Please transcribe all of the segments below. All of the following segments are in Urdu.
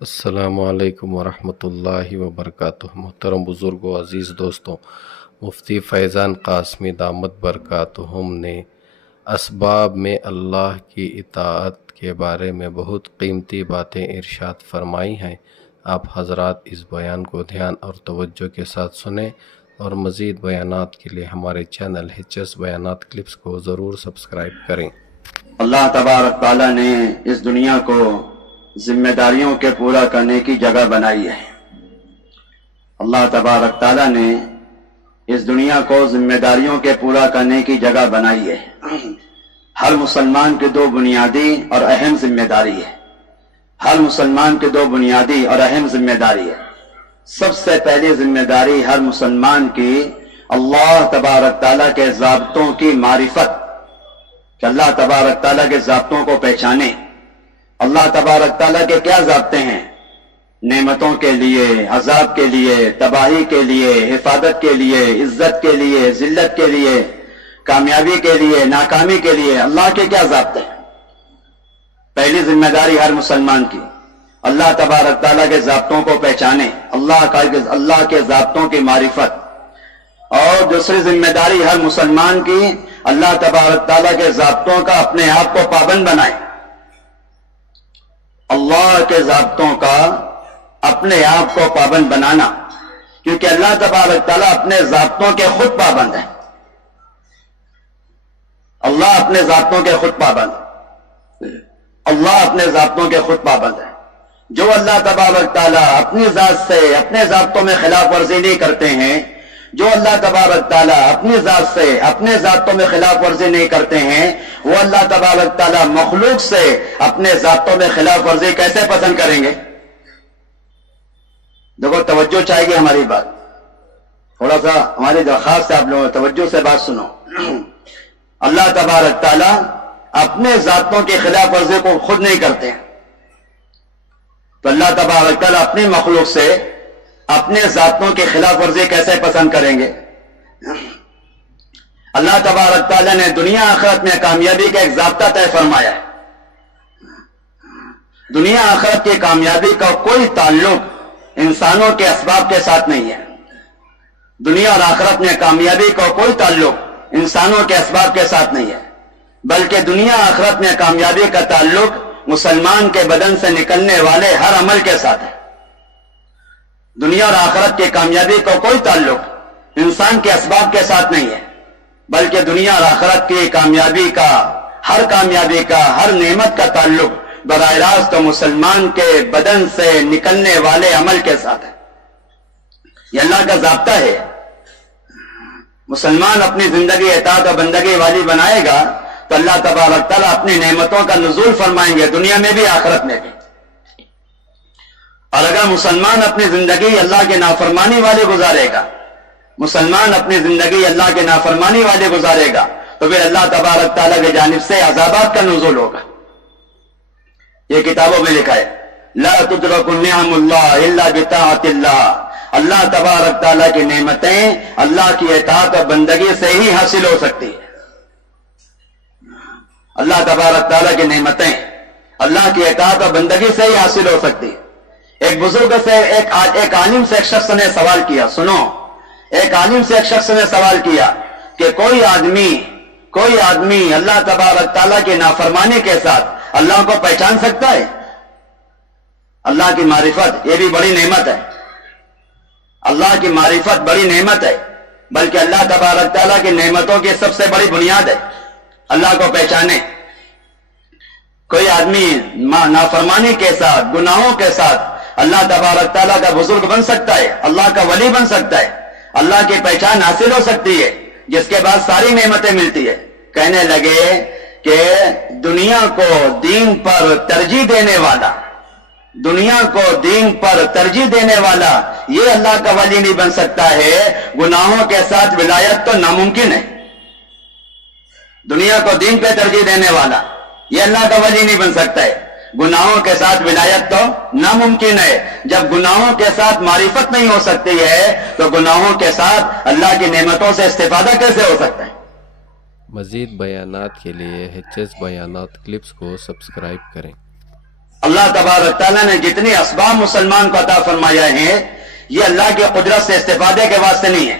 السلام علیکم ورحمۃ اللہ وبرکاتہ۔ محترم بزرگوں، عزیز دوستوں، مفتی فیضان قاسمی دامت برکاتہم نے اسباب میں اللہ کی اطاعت کے بارے میں بہت قیمتی باتیں ارشاد فرمائی ہیں۔ آپ حضرات اس بیان کو دھیان اور توجہ کے ساتھ سنیں اور مزید بیانات کے لیے ہمارے چینل HS بیانات کلپس کو ضرور سبسکرائب کریں۔ اللہ تبارک تعالیٰ نے اس دنیا کو ذمہ داریوں کے پورا کرنے کی جگہ بنائی ہے۔ اللہ تبارک تعالیٰ نے اس دنیا کو ذمہ داریوں کے پورا کرنے کی جگہ بنائی ہے۔ ہر مسلمان کی دو بنیادی اور اہم ذمہ داری ہے۔ ہر مسلمان کی دو بنیادی اور اہم ذمہ داری ہے۔ سب سے پہلی ذمہ داری ہر مسلمان کی اللہ تبارک تعالیٰ کے ضابطوں کی معرفت، کہ اللہ تبارک تعالیٰ کے ضابطوں کو پہچانے۔ اللہ تبارک تعالیٰ کے کیا ضابطے ہیں؟ نعمتوں کے لیے، عذاب کے لیے، تباہی کے لیے، حفاظت کے لیے، عزت کے لیے، ذلت کے لیے، کامیابی کے لیے، ناکامی کے لیے، اللہ کے کیا ضابطے ہیں؟ پہلی ذمہ داری ہر مسلمان کی اللہ تبارک تعالیٰ کے ضابطوں کو پہچانے، اللہ کے ضابطوں کی معرفت۔ اور دوسری ذمہ داری ہر مسلمان کی اللہ تبارک تعالیٰ کے ضابطوں کا اپنے آپ کو پابند بنائے۔ اللہ کے ضابطوں کا اپنے آپ کو پابند بنانا، کیونکہ اللہ تبارک تعالیٰ اپنے ضابطوں کے خود پابند ہے۔ اللہ اپنے ضابطوں کے خود پابند، اللہ اپنے ضابطوں کے خود پابند ہے۔ جو اللہ تبارک تعالیٰ اپنی ذات سے اپنے ضابطوں میں خلاف ورزی نہیں کرتے ہیں، جو اللہ تبارک تعالیٰ اپنی ذات سے اپنے ضابطوں میں خلاف ورزی نہیں کرتے ہیں، وہ اللہ تبارک تعالیٰ مخلوق سے اپنے ضابطوں میں خلاف ورزی کیسے پسند کریں گے؟ دیکھو، توجہ چاہیے ہماری بات، تھوڑا سا ہماری درخواست ہے، آپ لوگوں توجہ سے بات سنو۔ اللہ تبارک تعالیٰ اپنے ضابطوں کی خلاف ورزی کو خود نہیں کرتے ہیں، تو اللہ تبارک تعالیٰ اپنی مخلوق سے اپنے ضابطوں کی خلاف ورزی کیسے پسند کریں گے؟ اللہ تبارک تعالیٰ نے دنیا آخرت میں کامیابی کا ایک ضابطہ طے فرمایا ہے۔ دنیا آخرت کی کامیابی کا کوئی تعلق انسانوں کے اسباب کے ساتھ نہیں ہے۔ دنیا اور آخرت میں کامیابی کا کوئی تعلق انسانوں کے اسباب کے ساتھ نہیں ہے، بلکہ دنیا آخرت میں کامیابی کا تعلق مسلمان کے بدن سے نکلنے والے ہر عمل کے ساتھ ہے۔ دنیا اور آخرت کی کامیابی کا کوئی تعلق انسان کے اسباب کے ساتھ نہیں ہے، بلکہ دنیا اور آخرت کی کامیابی کا، ہر نعمت کا تعلق براہ راست مسلمان کے بدن سے نکلنے والے عمل کے ساتھ ہے۔ یہ اللہ کا ضابطہ ہے۔ مسلمان اپنی زندگی اطاعت و بندگی والی بنائے گا تو اللہ تبارک تعالیٰ اپنی نعمتوں کا نزول فرمائیں گے، دنیا میں بھی آخرت میں بھی۔ اور اگر مسلمان اپنی زندگی اللہ کے نافرمانی والے گزارے گا، مسلمان اپنی زندگی اللہ کے نافرمانی والے گزارے گا، تو پھر اللہ تبارک تعالیٰ کی جانب سے عذابات کا نزول ہوگا۔ یہ کتابوں میں لکھا ہے، لا تدرک نعم اللہ الا بطاعت اللہ۔ اللہ تبارک تعالیٰ کی نعمتیں اللہ کی اطاعت اور بندگی سے ہی حاصل ہو سکتی ہے۔ اللہ تبارک تعالیٰ کی نعمتیں اللہ کی اطاعت اور بندگی سے ہی حاصل ہو سکتی ہے۔ ایک بزرگ سے ایک عالم سے ایک شخص نے سوال کیا، سنو، ایک عالم سے ایک شخص نے سوال کیا کہ کوئی آدمی اللہ تبارک تعالیٰ کی نافرمانی کے ساتھ اللہ کو پہچان سکتا ہے؟ اللہ کی معرفت یہ بھی بڑی نعمت ہے، اللہ کی معرفت بڑی نعمت ہے، بلکہ اللہ تبارک تعالیٰ کی نعمتوں کی سب سے بڑی بنیاد ہے اللہ کو پہچانے۔ کوئی آدمی نافرمانی کے ساتھ، گناہوں کے ساتھ اللہ تبارک تعالیٰ کا بزرگ بن سکتا ہے، اللہ کا ولی بن سکتا ہے، اللہ کی پہچان حاصل ہو سکتی ہے، جس کے بعد ساری نعمتیں ملتی ہے۔ کہنے لگے کہ دنیا کو دین پر ترجیح دینے والا یہ اللہ کا ولی نہیں بن سکتا ہے، گناہوں کے ساتھ ولایت تو ناممکن ہے۔ دنیا کو دین پہ ترجیح دینے والا یہ اللہ کا ولی نہیں بن سکتا ہے، گناہوں کے ساتھ ولایت تو ناممکن ہے۔ جب گناہوں کے ساتھ معرفت نہیں ہو سکتی ہے تو گناہوں کے ساتھ اللہ کی نعمتوں سے استفادہ کیسے ہو سکتا ہے؟ مزید بیانات کے لیے HS بیانات کلپس کو سبسکرائب کریں۔ اللہ تبارک تعالیٰ نے جتنی اسباب مسلمان کو عطا فرمایا ہے یہ اللہ کی قدرت سے استفادے کے واسطے نہیں ہے.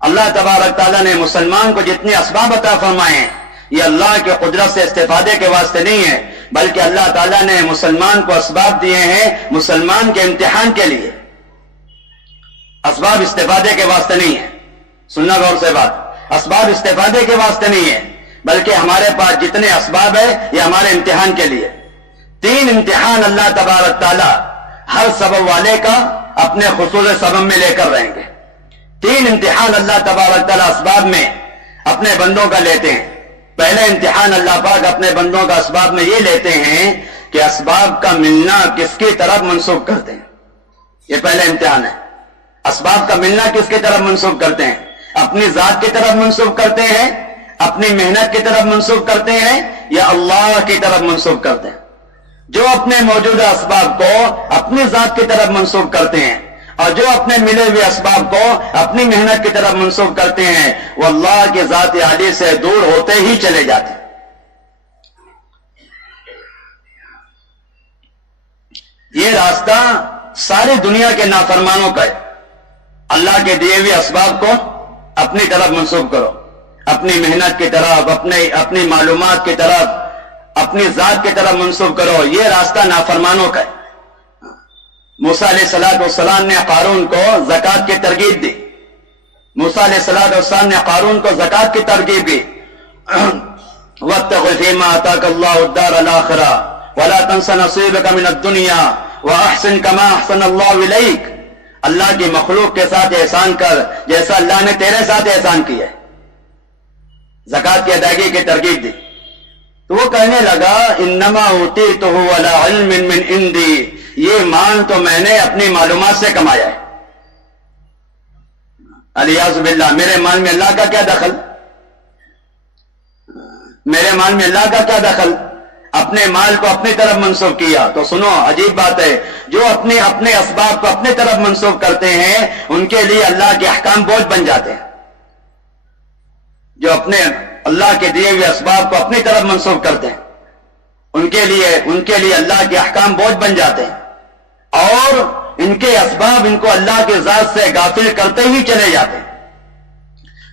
اللہ تبارک تعالیٰ نے مسلمان کو جتنے اسباب عطا فرمائے ہیں یہ اللہ کی قدرت سے استفادے کے واسطے نہیں ہے، بلکہ اللہ تعالیٰ نے مسلمان کو اسباب دیے ہیں مسلمان کے امتحان کے لیے. اسباب استفادے کے واسطے نہیں ہے. سننا غور سے بات، اسباب استفادے کے واسطے نہیں ہے، بلکہ ہمارے پاس جتنے اسباب ہیں یہ ہمارے امتحان کے لیے. 3 امتحان اللہ تبارک تعالیٰ ہر سبب والے کا اپنے خصوصی سبب میں لے کر رہیں گے. 3 امتحان اللہ تبارک تعالیٰ اسباب میں اپنے بندوں کا لیتے ہیں. پہلے امتحان اللہ پاک اپنے بندوں کا اسباب میں یہ لیتے ہیں کہ اسباب کا ملنا کس کی طرف منسوب کرتے ہیں. یہ پہلا امتحان ہے. اسباب کا ملنا کس کی طرف منسوب کرتے ہیں؟ اپنی ذات کی طرف منسوب کرتے ہیں، اپنی محنت کی طرف منسوب کرتے ہیں، یا اللہ کی طرف منسوب کرتے ہیں؟ جو اپنے موجودہ اسباب کو اپنی ذات کی طرف منسوب کرتے ہیں اور جو اپنے ملے ہوئے اسباب کو اپنی محنت کی طرف منسوب کرتے ہیں وہ اللہ کی ذات عالی سے دور ہوتے ہی چلے جاتے ہیں. یہ راستہ ساری دنیا کے نافرمانوں کا ہے. اللہ کے دیے ہوئے اسباب کو اپنی طرف منسوب کرو، اپنی محنت کی طرف، اپنی معلومات کی طرف، اپنی ذات کی طرف منسوب کرو. یہ راستہ نافرمانوں کا ہے. موسیٰ علیہ السلام نے قارون کو زکوٰۃ کی ترغیب دی. موسیٰ علیہ السلام نے قارون کو زکوٰۃ کی ترغیب دی. وَابْتَغِ فِيمَا آتَاكَ اللَّهُ الدَّارَ الْآخِرَةَ وَلَا تَنْسَ نَصِيبَكَ مِنَ الدُّنْيَا وَأَحْسِنْ كَمَا أَحْسَنَ اللَّهُ إِلَيْكَ. اللہ کی مخلوق کے ساتھ احسان کر جیسا اللہ نے تیرے ساتھ احسان کیا ہے. زکوٰۃ کی ادائیگی کی ترغیب دی. تو وہ کہنے لگا انما اوتیتہ علی علم من عندی، یہ مال تو میں نے اپنی معلومات سے کمایا ہے. الیاذ باللہ، میرے مال میں اللہ کا کیا دخل؟ میرے مال میں اللہ کا کیا دخل؟ اپنے مال کو اپنی طرف منسوب کیا. تو سنو عجیب بات ہے، جو اپنے اسباب کو اپنی طرف منسوب کرتے ہیں ان کے لیے اللہ کے احکام بوجھ بن جاتے ہیں. جو اپنے اللہ کے دیے ہوئے اسباب کو اپنی طرف منسوب کرتے ہیں ان کے لیے اللہ کے احکام بوجھ بن جاتے ہیں، اور ان کے اسباب ان کو اللہ کے ذات سے غافل کرتے ہی چلے جاتے ہیں.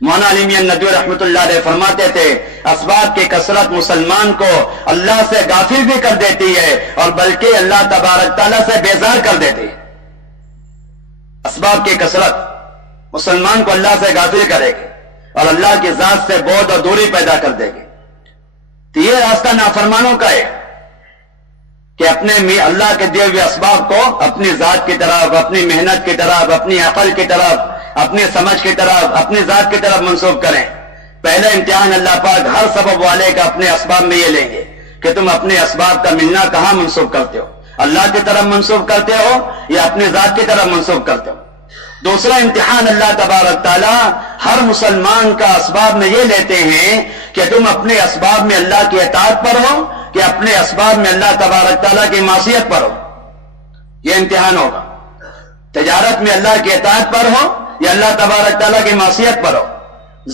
مولانا علی میاں ندوی رحمۃ اللہ علیہ فرماتے تھے اسباب کی کثرت مسلمان کو اللہ سے غافل بھی کر دیتی ہے اور بلکہ اللہ تبارک تعالیٰ سے بیزار کر دیتی ہے. اسباب کی کثرت مسلمان کو اللہ سے غافل کرے گی اور اللہ کی ذات سے بعد اور دوری پیدا کر دے گی. تو یہ راستہ نافرمانوں کا ہے کہ اپنے اللہ کے دیے ہوئے اسباب کو اپنی ذات کی طرف، اپنی محنت کی طرف، اپنی عقل کی طرف، اپنی سمجھ کی طرف، اپنی ذات کی طرف منسوب کریں. پہلا امتحان اللہ پاک ہر سبب والے کا اپنے اسباب میں یہ لیں گے کہ تم اپنے اسباب کا ملنا کہاں منسوب کرتے ہو، اللہ کی طرف منسوب کرتے ہو یا اپنی ذات کی طرف منسوب کرتے ہو. دوسرا امتحان اللہ تبارک تعالیٰ ہر مسلمان کا اسباب میں یہ لیتے ہیں کہ تم اپنے اسباب میں اللہ کی اطاعت پر ہو کہ اپنے اسباب میں اللہ تبارک تعالیٰ کی معصیت پر ہو. یہ امتحان ہوگا. تجارت میں اللہ کی اطاعت پر ہو یا اللہ تبارک تعالیٰ کی معصیت پر ہو.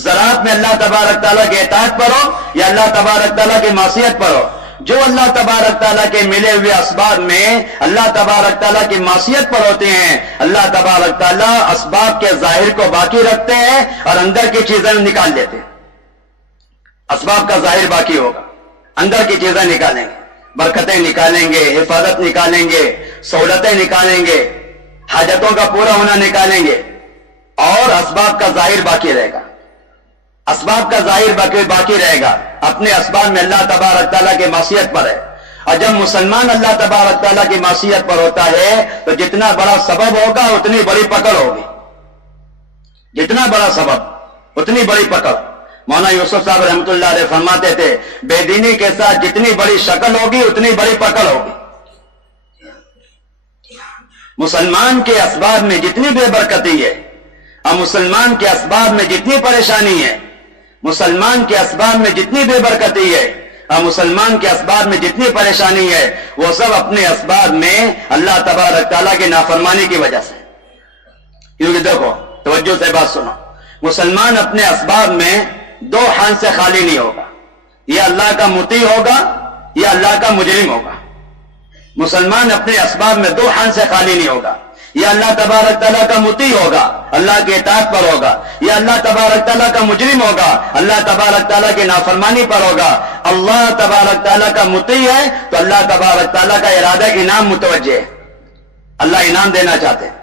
زراعت میں اللہ تبارک تعالیٰ کی اطاعت پر ہو یا اللہ تبارک تعالیٰ کی معصیت پر ہو. جو اللہ تبارک تعالیٰ کے ملے ہوئے اسباب میں اللہ تبارک تعالیٰ کی معصیت پر ہوتے ہیں اللہ تبارک تعالیٰ اسباب کے ظاہر کو باقی رکھتے ہیں اور اندر کی چیزیں نکال دیتے ہیں. اسباب کا ظاہر باقی ہوگا، اندر کی چیزیں نکالیں گے، برکتیں نکالیں گے، حفاظت نکالیں گے، سہولتیں نکالیں گے، حاجتوں کا پورا ہونا نکالیں گے، اور اسباب کا ظاہر باقی رہے گا. اسباب کا ظاہر باقی رہے گا. اپنے اسباب میں اللہ تبارک تعالیٰ کی معصیت پر ہے. اور جب مسلمان اللہ تبارک تعالیٰ کی معصیت پر ہوتا ہے تو جتنا بڑا سبب ہوگا اتنی بڑی پکڑ ہوگی. جتنا بڑا سبب اتنی بڑی پکڑ. مولانا یوسف صاحب رحمۃ اللہ علیہ فرماتے تھے بے دینی کے ساتھ جتنی بڑی شکل ہوگی اتنی بڑی پکڑ ہوگی. مسلمان کے اسباب میں جتنی بے برکتی ہے اور مسلمان کے اسباب میں جتنی پریشانی ہے، مسلمان کے اسباب میں جتنی بے برکتی ہے اور مسلمان کے اسباب میں جتنی پریشانی ہے وہ سب اپنے اسباب میں اللہ تبارک تعالیٰ کی نافرمانی کی وجہ سے. کیونکہ دیکھو توجہ سے بات سنو، مسلمان اپنے اسباب میں دو حال سے خالی نہیں ہوگا. یا اللہ کا مطیع ہوگا یا اللہ کا مجرم ہوگا. مسلمان اپنے اسباب میں دو ہاتھ سے خالی نہیں ہوگا. یا اللہ تبارک تعالیٰ کا مطیع ہوگا، اللہ کے اطاعت پر ہوگا، یا اللہ تبارک تعالیٰ کا مجرم ہوگا، اللہ تبارک تعالیٰ کی نافرمانی پر ہوگا. اللہ تبارک تعالیٰ کا مطیع ہے تو اللہ تبارک تعالیٰ کا ارادہ انعام متوجہ ہے. اللہ انعام دینا چاہتے ہیں،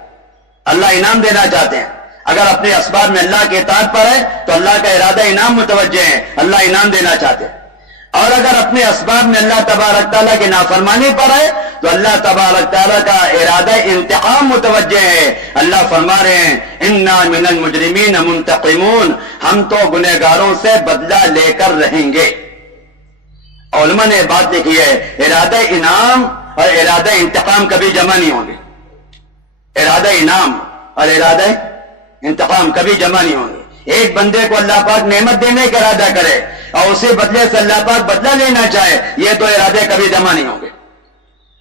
اللہ انعام دینا چاہتے ہیں. اگر اپنے اسباب میں اللہ کے اطاعت پر ہے تو اللہ کا ارادہ انعام متوجہ ہے، اللہ انعام دینا چاہتے ہیں. اور اگر اپنے اسباب میں اللہ تبارک تعالیٰ کی نافرمانی پر ہے تو اللہ تبارک تعالیٰ کا ارادہ انتقام متوجہ ہے. اللہ فرما رہے ہیں انا من المجرمین منتقمون، ہم تو گنہگاروں سے بدلہ لے کر رہیں گے. علماء نے بات لکھی ہے ارادہ انعام اور ارادہ انتقام کبھی جمع نہیں ہوں گے. ارادہ انعام اور ارادہ انتقام کبھی جمع نہیں ہوں گے. ایک بندے کو اللہ پاک نعمت دینے کا ارادہ کرے اور اسی بدلے سے اللہ پاک بدلہ لینا چاہے، یہ تو ارادے کبھی جمع نہیں ہوں گے.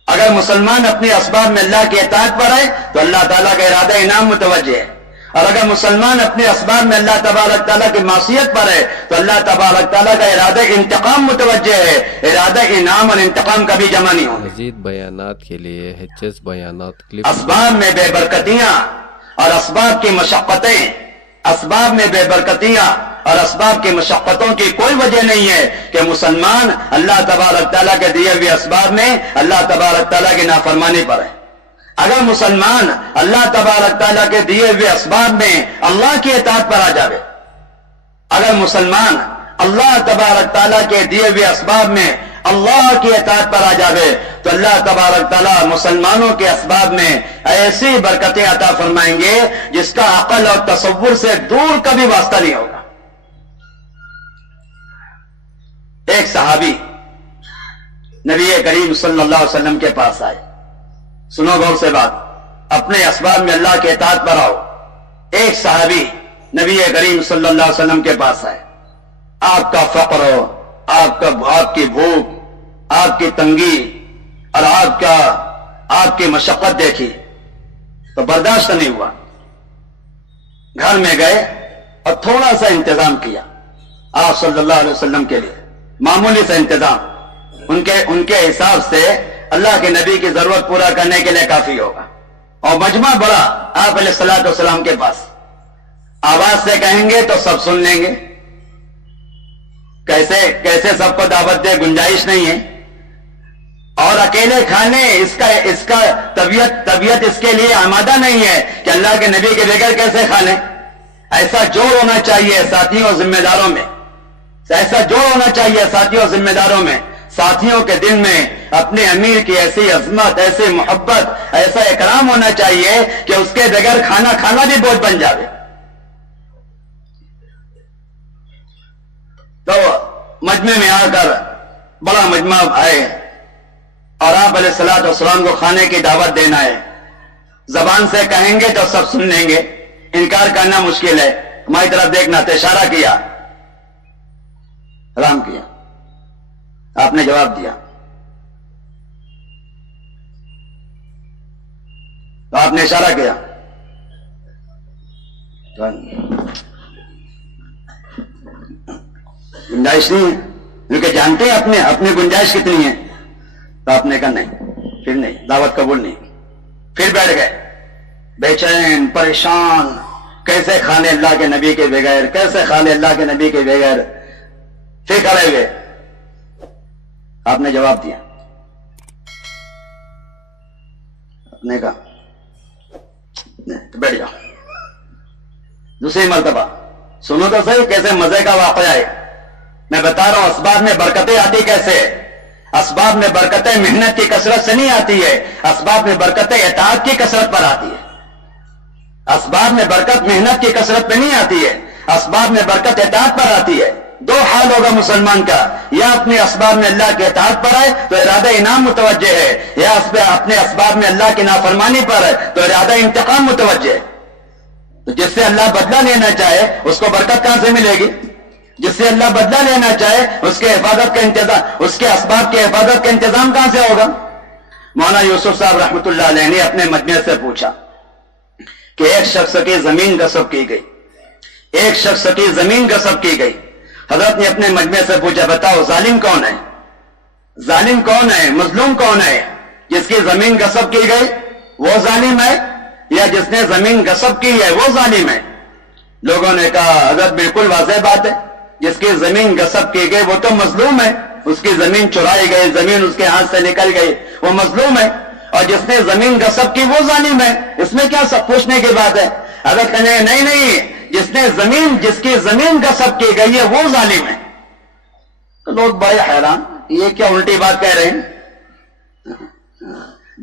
اگر مسلمان اپنے اسباب میں اللہ کی اطاعت پر ہے تو اللہ تعالیٰ کا ارادہ انعام متوجہ ہے، اور اگر مسلمان اپنے اسباب میں اللہ تبارک تعالیٰ کی معصیت پر ہے تو اللہ تبارک تعالیٰ کا ارادہ انتقام متوجہ ہے. ارادہ انعام اور انتقام کبھی جمع نہیں ہوں گے. مزید بیانات کے لیے HS بیانات کلپ. اسباب میں بے برکتیاں اور اسباب کی مشقتیں، اسباب میں بے برکتیاں اور اسباب کی مشقتوں کی کوئی وجہ نہیں ہے کہ مسلمان اللہ تبارک تعالیٰ کے دیے ہوئے اسباب میں اللہ تبارک تعالیٰ کی نافرمانی پر ہے. اگر مسلمان اللہ تبارک تعالیٰ کے دیے ہوئے اسباب میں اللہ کی اطاعت پر آ جاوے، اگر مسلمان اللہ تبارک تعالیٰ کے دیے ہوئے اسباب میں اللہ کی اطاعت پر آ جاوے تو اللہ تبارک تعالیٰ مسلمانوں کے اسباب میں ایسی برکتیں عطا فرمائیں گے جس کا عقل اور تصور سے دور کبھی واسطہ نہیں ہوگا. ایک صحابی نبی کریم صلی اللہ علیہ وسلم کے پاس آئے. سنو غور سے بات، اپنے اسباب میں اللہ کے اطاعت پر آؤ. ایک صحابی نبی کریم صلی اللہ علیہ وسلم کے پاس آئے. آپ کا فقر ہو، آپ کی بھوک، آپ کی تنگی اور آپ کی مشقت دیکھی تو برداشت نہیں ہوا. گھر میں گئے اور تھوڑا سا انتظام کیا آپ صلی اللہ علیہ وسلم کے لیے، معمولی سا انتظام. ان کے حساب سے اللہ کے نبی کی ضرورت پورا کرنے کے لیے کافی ہوگا. اور مجمع بڑا آپ علیہ الصلوۃ والسلام کے پاس، آواز سے کہیں گے تو سب سن لیں گے، کیسے سب کو دعوت دے، گنجائش نہیں ہے. اور اکیلے کھانے اس کا طبیعت اس کے لیے آمادہ نہیں ہے کہ اللہ کے نبی کے بغیر کیسے کھانے. ایسا جوڑ ہونا چاہیے ساتھیوں اور ذمہ داروں میں، ایسا جوڑ ہونا چاہیے ساتھیوں اور ذمہ داروں میں. ساتھیوں کے دل میں اپنے امیر کی ایسی عظمت، ایسی محبت، ایسا اکرام ہونا چاہیے کہ اس کے بغیر کھانا بھی بوجھ بن جائے. تو مجمع میں آ کر بڑا مجمع آئے اور آپ علیہ الصلوۃ والسلام کو کھانے کی دعوت دینا ہے. زبان سے کہیں گے تو سب سن لیں گے، انکار کرنا مشکل ہے. ہماری طرف دیکھنا، اشارہ کیا، سلام کیا، آپ نے جواب دیا تو آپ نے اشارہ کیا. گنجائش نہیں ہے کیونکہ جانتے ہیں اپنی گنجائش کتنی ہے. تو آپ نے کہا نہیں، پھر نہیں، دعوت قبول نہیں. پھر بیٹھ گئے بے چین پریشان، کیسے کھانے اللہ کے نبی کے بغیر، کیسے کھانے اللہ کے نبی کے بغیر. پھر کھڑے ہوئے، آپ نے جواب دیا. آپ نے کہا بیٹھ جاؤ. دوسری مرتبہ سنو تو صحیح کیسے مزے کا واقعہ ہے. میں بتا رہا ہوں اسباب میں برکتیں آتی کیسے. اسباب میں برکتیں محنت کی کثرت سے نہیں آتی ہے، اسباب میں برکتیں اطاعت کی کثرت پر آتی ہے. اسباب میں برکت محنت کی کثرت پہ نہیں آتی ہے، اسباب میں برکت اطاعت پر آتی ہے. دو حال ہوگا مسلمان کا، یا اپنے اسباب میں اللہ کے اطاعت پر ہے تو ارادہ انعام متوجہ ہے، یا اپنے اسباب میں اللہ کی نافرمانی پر ہے تو ارادہ انتقام متوجہ ہے. تو جس سے اللہ بدلہ لینا چاہے اس کو برکت کہاں سے ملے گی؟ جس سے اللہ بدلہ لینا چاہے اس کے حفاظت کا انتظام، اس کے اسباب کے حفاظت کا انتظام کہاں سے ہوگا؟ مولانا یوسف صاحب رحمۃ اللہ علیہ نے اپنے مجمع سے پوچھا کہ ایک شخص کی زمین غصب کی گئی، ایک شخص کی زمین غصب کی گئی. حضرت نے اپنے مجمع سے پوچھا بتاؤ ظالم کون ہے، ظالم کون ہے، مظلوم کون ہے؟ جس کی زمین غصب کی گئی وہ ظالم ہے یا جس نے زمین غصب کی ہے وہ ظالم ہے؟ لوگوں نے کہا حضرت بالکل واضح بات ہے، جس کی زمین غصب کی گئی وہ تو مظلوم ہے، اس کی زمین چرائی گئی، زمین اس کے ہاتھ سے نکل گئی، وہ مظلوم ہے، اور جس نے زمین غصب کی وہ ظالم ہے، اس میں کیا سب پوچھنے کی بات ہے؟ حضرت کہنے نہیں، جس کی زمین غصب کی گئی ہے وہ ظالم ہے۔ تو لوگ بڑے حیران، یہ کیا الٹی بات کہہ رہے ہیں؟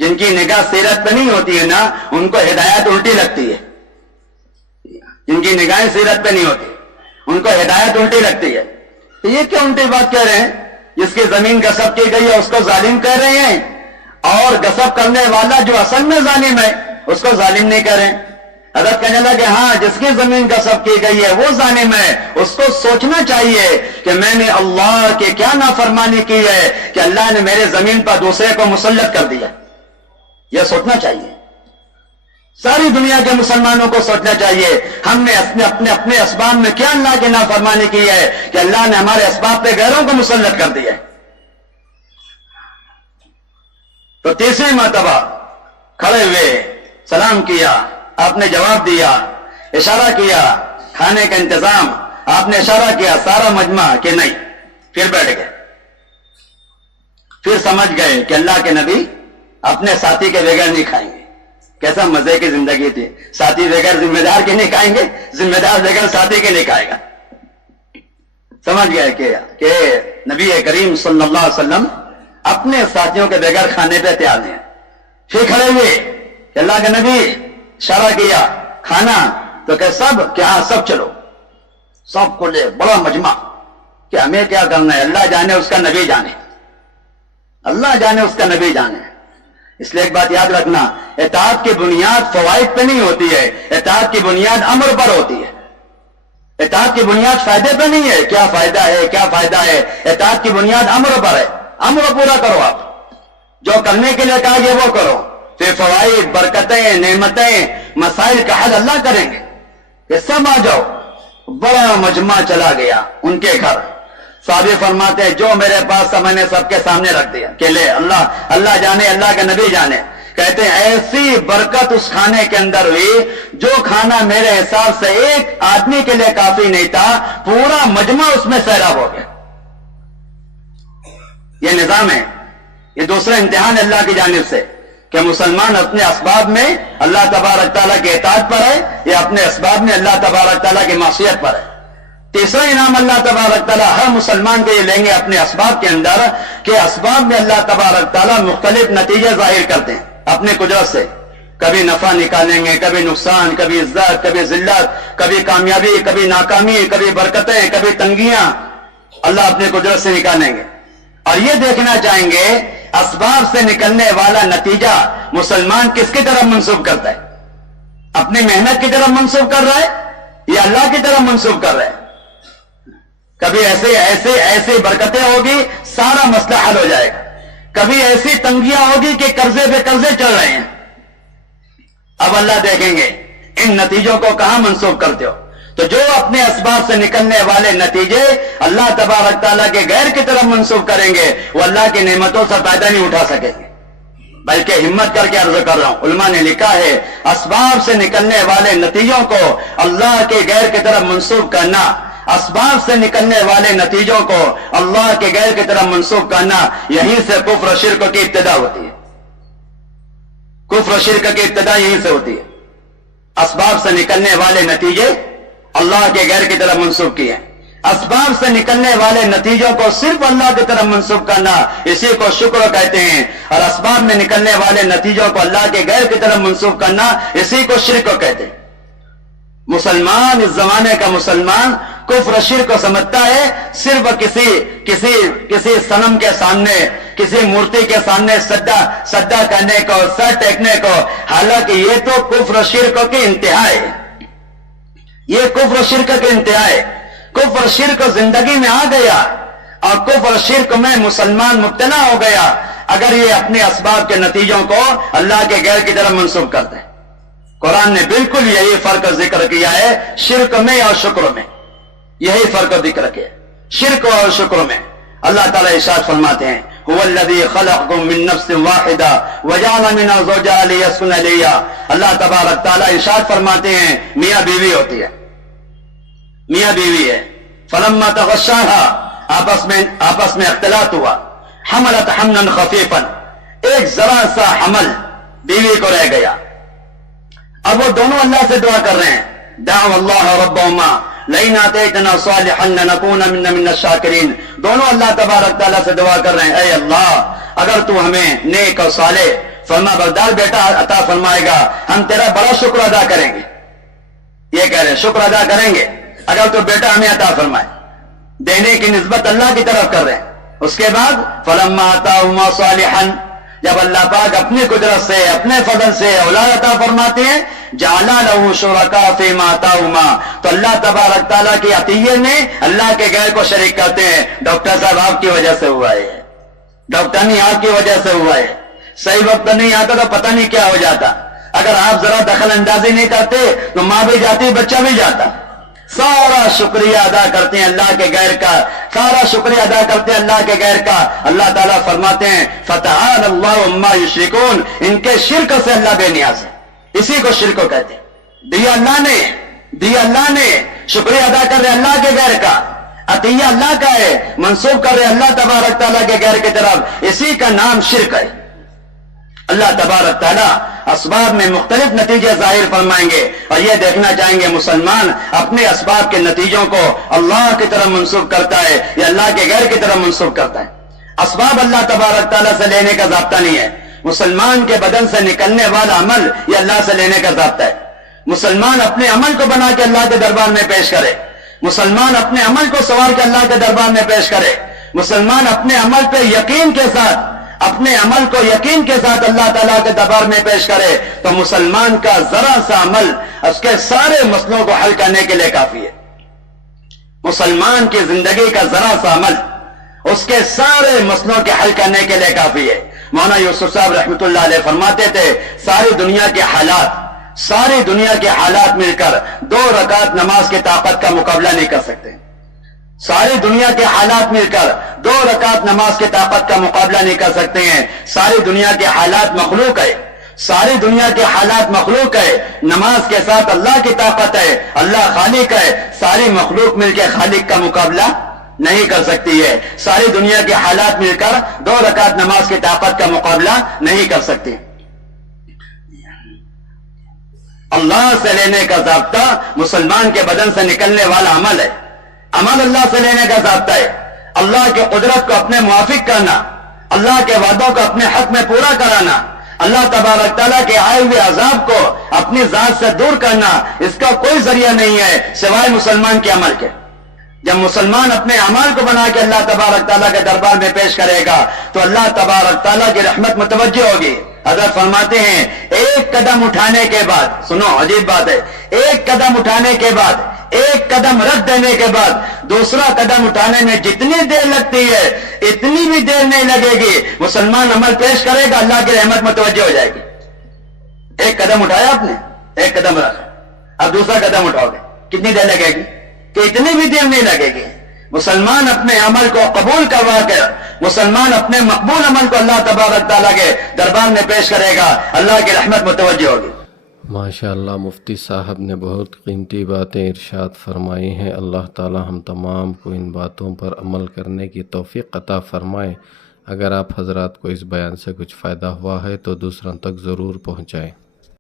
جن کی نگاہ سیرت پہ نہیں ہوتی ہے نا، ان کو ہدایت الٹی لگتی ہے، جن کی نگاہیں سیرت پہ نہیں ہوتی ان کو ہدایت الٹی لگتی ہے۔ تو یہ کیا الٹی بات کہہ رہے ہیں؟ جس کی زمین غصب کی گئی ہے اس کو ظالم کہہ رہے ہیں، اور غصب کرنے والا جو اصل میں ظالم ہے اس کو ظالم نہیں کہہ رہے ہیں۔ حضرت کہنے لگے ہاں، جس کی زمین غصب کی گئی ہے وہ ظالم ہے، اس کو سوچنا چاہیے کہ میں نے اللہ کے کیا نافرمانی کی ہے کہ اللہ نے میرے زمین پر دوسرے کو مسلط کر دیا، یہ سوچنا چاہیے۔ ساری دنیا کے مسلمانوں کو سوچنا چاہیے ہم نے اپنے اسباب میں کیا اللہ کی نافرمانی کی ہے کہ اللہ نے ہمارے اسباب پہ غیروں کو مسلط کر دیا ہے۔ تو تیسری مرتبہ کھڑے ہوئے سلام کیا، آپ نے جواب دیا، اشارہ کیا کھانے کا انتظام، آپ نے اشارہ کیا سارا مجمع کہ نہیں، پھر بیٹھ گئے۔ پھر سمجھ گئے کہ اللہ کے نبی اپنے ساتھی کے بغیر نہیں کھائیں گے۔ کیسا مزے کی زندگی تھی، ساتھی بغیر ذمہ دار کے نہیں کھائیں گے، ذمہ دار بغیر ساتھی کے نہیں کھائے گا۔ سمجھ گئے کہ نبی کریم صلی اللہ علیہ وسلم اپنے ساتھیوں کے بغیر کھانے پہ تیار ہیں۔ پھر کھڑے ہوئے کہ اللہ کے نبی اشارہ کیا کھانا، تو کہ سب چلو، سب کو لے بڑا مجمع کہ ہمیں کیا کرنا ہے، اللہ جانے اس کا نبی جانے، اللہ جانے اس کا نبی جانے۔ اس لیے ایک بات یاد رکھنا، اطاعت کی بنیاد فوائد پہ نہیں ہوتی ہے، اطاعت کی بنیاد امر پر ہوتی ہے۔ اطاعت کی بنیاد فائدے پہ نہیں ہے، کیا فائدہ ہے کیا فائدہ ہے، اطاعت کی بنیاد امر پر ہے۔ امر پورا کرو، آپ جو کرنے کے لیے کہا گیا وہ کرو، پھر فوائد، برکتیں، نعمتیں، مسائل کا حل اللہ کریں گے۔ کہ سب آ جاؤ، بڑا مجمع چلا گیا ان کے گھر۔ صحابی فرماتے ہیں جو میرے پاس تھا میں نے سب کے سامنے رکھ دیا کہ لے، اللہ جانے، اللہ کے نبی جانے۔ کہتے ہیں ایسی برکت اس کھانے کے اندر ہوئی جو کھانا میرے حساب سے ایک آدمی کے لیے کافی نہیں تھا، پورا مجمع اس میں سیراب ہو گیا۔ یہ نظام ہے، یہ دوسرا امتحان ہے اللہ کی جانب سے کہ مسلمان اپنے اسباب میں اللہ تبارک تعالیٰ کی اطاعت پر ہے یا اپنے اسباب میں اللہ تبارک تعالیٰ کی معصیت پر ہے۔ تیسرا انعام اللہ تبارک تعالیٰ ہر مسلمان کے یہ لیں گے اپنے اسباب کے اندر کہ اسباب میں اللہ تبارک تعالیٰ مختلف نتیجے ظاہر کرتے ہیں اپنے قدرت سے۔ کبھی نفع نکالیں گے، کبھی نقصان، کبھی عزت، کبھی ذلت، کبھی کامیابی، کبھی ناکامی، کبھی برکتیں، کبھی تنگیاں، اللہ اپنے قدرت سے نکالیں گے۔ اور یہ دیکھنا چاہیں گے اسباب سے نکلنے والا نتیجہ مسلمان کس کی طرف منسوب کرتا ہے؟ اپنی محنت کی طرف منسوب کر رہا ہے یا اللہ کی طرف منسوب کر رہا ہے؟ کبھی ایسے برکتیں ہوگی سارا مسئلہ حل ہو جائے گا، کبھی ایسی تنگیاں ہوگی کہ قرضے پہ قرضے چل رہے ہیں۔ اب اللہ دیکھیں گے ان نتیجوں کو کہاں منسوب کرتے ہو۔ تو جو اپنے اسباب سے نکلنے والے نتیجے اللہ تبارک تعالیٰ کے غیر کی طرف منسوب کریں گے وہ اللہ کی نعمتوں سے فائدہ نہیں اٹھا سکیں گے۔ بلکہ ہمت کر کے عرض کر رہا ہوں، علماء نے لکھا ہے اسباب سے نکلنے والے نتیجوں کو اللہ کے غیر کی طرف منسوب کرنا، اسباب سے نکلنے والے نتیجوں کو اللہ کے غیر کی طرف منسوب کرنا، یہیں سے کفر و شرک کی ابتدا ہوتی ہے۔ کفر و شرک کی ابتدا یہیں سے ہوتی ہے۔ اسباب سے نکلنے والے نتیجے اللہ کے غیر کی طرف منسوب کیے ہیں۔ اسباب سے نکلنے والے نتیجوں کو صرف اللہ کی طرف منسوب کرنا، اسی کو شکر کہتے ہیں، اور اسباب میں نکلنے والے نتیجوں کو اللہ کے غیر کی طرف منسوب کرنا، اسی کو شرک کہتے ہیں۔ مسلمان، اس زمانے کا مسلمان کفر و شرک کو سمجھتا ہے صرف کسی صنم کے سامنے، کسی مورتی کے سامنے سجدہ کرنے کو، سر ٹیکنے کو، حالانکہ یہ تو کفر و شرک کی انتہا ہے۔ یہ کفر و شرک کی انتہا ہے۔ کفر و شرک زندگی میں آ گیا اور کفر و شرک میں مسلمان مبتلا ہو گیا اگر یہ اپنے اسباب کے نتیجوں کو اللہ کے غیر کی طرف منسوب کرتے ہیں۔ قرآن نے بالکل یہی فرق ذکر کیا ہے شرک میں اور شکر میں، یہی فرق ذکر کیا شرک اور شکر میں۔ اللہ تعالیٰ ارشاد فرماتے ہیں هو الذي خلقكم من نفس واحدہ وجعل منها زوجها ليسكن إليها. اللہ تبارک تعالیٰ ارشاد فرماتے ہیں میاں بیوی ہوتی ہے، میاں بیوی ہے. فلما تغشاها آپس میں اختلاط ہوا. حملت حملا خفیفا، ایک ذرا سا حمل بیوی کو رہ گیا. اب وہ دونوں اللہ سے دعا کر رہے ہیں. دعوا اللہ ربهما لئن آتیتنا صالحا لنکون من الشاکرین. دونوں اللہ تبارک تعالیٰ سے دعا کر رہے ہیں اے اللہ اگر تو ہمیں نیک اور صالح فرما بردار بیٹا عطا فرمائے گا ہم تیرا بڑا شکر ادا کریں گے. یہ کہہ رہے ہیں شکر ادا کریں گے اگر تو بیٹا ہمیں عطا فرمائے. دینے کی نسبت اللہ کی طرف کر رہے ہیں. اس کے بعد فلما آتاہما صالحا، جب اللہ پاک اپنی قدرت سے اپنے فضل سے اولاد عطا فرماتے ہیں جعل لہ شرکاء فیما آتاہما، تو اللہ تبارک تعالیٰ کی عطیے میں اللہ کے غیر کو شریک کرتے ہیں. ڈاکٹر صاحب آپ کی وجہ سے ہوا ہے، ڈاکٹرنی آپ کی وجہ سے ہوا ہے، صحیح وقت پر نہیں آتا تو پتہ نہیں کیا ہو جاتا. اگر آپ ذرا دخل اندازی نہیں کرتے تو ماں بھی جاتی بچہ بھی جاتا. سارا شکریہ ادا کرتے ہیں اللہ کے غیر کا، سارا شکریہ ادا کرتے ہیں اللہ کے غیر کا. اللہ تعالیٰ فرماتے ہیں فتعالی اللہ عما یشرکون، ان کے شرک سے اللہ بے نیاز ہے. اسی کو شرک کو کہتے ہیں. دیا اللہ نے شکریہ ادا کر رہے اللہ کے غیر کا، عطیہ اللہ کا ہے منسوب کر رہے اللہ تبارک تعالیٰ کے غیر کی طرف، اسی کا نام شرک ہے. اللہ تبارک تعالیٰ اسباب میں مختلف نتیجے ظاہر فرمائیں گے اور یہ دیکھنا چاہیں گے مسلمان اپنے اسباب کے نتیجوں کو اللہ کی طرف منسوب کرتا ہے یا اللہ کے غیر کی طرف منسوب کرتا ہے. اسباب اللہ تبارک تعالیٰ سے لینے کا ضابطہ نہیں ہے. مسلمان کے بدن سے نکلنے والا عمل یہ اللہ سے لینے کا ضابطہ ہے. مسلمان اپنے عمل کو بنا کے اللہ کے دربار میں پیش کرے، مسلمان اپنے عمل کو سنوار کے اللہ کے دربار میں پیش کرے، مسلمان اپنے عمل پہ یقین کے ساتھ، اپنے عمل کو یقین کے ساتھ اللہ تعالیٰ کے دربار میں پیش کرے تو مسلمان کا ذرا سا عمل اس کے سارے مسئلوں کو حل کرنے کے لیے کافی ہے. مسلمان کی زندگی کا ذرا سا عمل اس کے سارے مسئلوں کے حل کرنے کے لیے کافی ہے. مولانا یوسف صاحب رحمۃ اللہ علیہ فرماتے تھے ساری دنیا کے حالات مل کر 2 رکعت نماز کی طاقت کا مقابلہ نہیں کر سکتے. ساری دنیا کے حالات مل کر 2 رکعت نماز کی طاقت کا مقابلہ نہیں کر سکتے ہیں. ساری دنیا کے حالات مخلوق ہے، ساری دنیا کے حالات مخلوق ہے، نماز کے ساتھ اللہ کی طاقت ہے، اللہ خالق ہے. ساری مخلوق مل کے خالق کا مقابلہ نہیں کر سکتی ہے. ساری دنیا کے حالات مل کر 2 رکعت نماز کی طاقت کا مقابلہ نہیں کر سکتی. اللہ سے لینے کا ضابطہ مسلمان کے بدن سے نکلنے والا عمل ہے. عمل اللہ سے لینے کا ضابطہ ہے. اللہ کی قدرت کو اپنے موافق کرنا، اللہ کے وعدوں کو اپنے حق میں پورا کرانا، اللہ تبارک تعالیٰ کے آئے ہوئے عذاب کو اپنی ذات سے دور کرنا، اس کا کوئی ذریعہ نہیں ہے سوائے مسلمان کے عمل کے. جب مسلمان اپنے اعمال کو بنا کے اللہ تبارک تعالیٰ کے دربار میں پیش کرے گا تو اللہ تبارک تعالیٰ کی رحمت متوجہ ہوگی. حضرت فرماتے ہیں ایک قدم اٹھانے کے بعد، سنو عجیب بات ہے، ایک قدم اٹھانے کے بعد، ایک قدم رکھ دینے کے بعد دوسرا قدم اٹھانے میں جتنی دیر لگتی ہے اتنی بھی دیر نہیں لگے گی. مسلمان عمل پیش کرے گا اللہ کی رحمت متوجہ ہو جائے گی. ایک قدم اٹھایا آپ نے، ایک قدم رکھا، اب دوسرا قدم اٹھاؤ گے کتنی دیر لگے گی؟ کہ اتنی بھی دیر نہیں لگے گی. مسلمان اپنے عمل کو قبول کروا کر، مسلمان اپنے مقبول عمل کو اللہ تبارک تعالیٰ کے دربار میں پیش کرے گا، اللہ کی رحمت متوجہ ہوگی. ماشاءاللہ مفتی صاحب نے بہت قیمتی باتیں ارشاد فرمائی ہیں. اللہ تعالی ہم تمام کو ان باتوں پر عمل کرنے کی توفیق عطا فرمائے. اگر آپ حضرات کو اس بیان سے کچھ فائدہ ہوا ہے تو دوسروں تک ضرور پہنچائیں.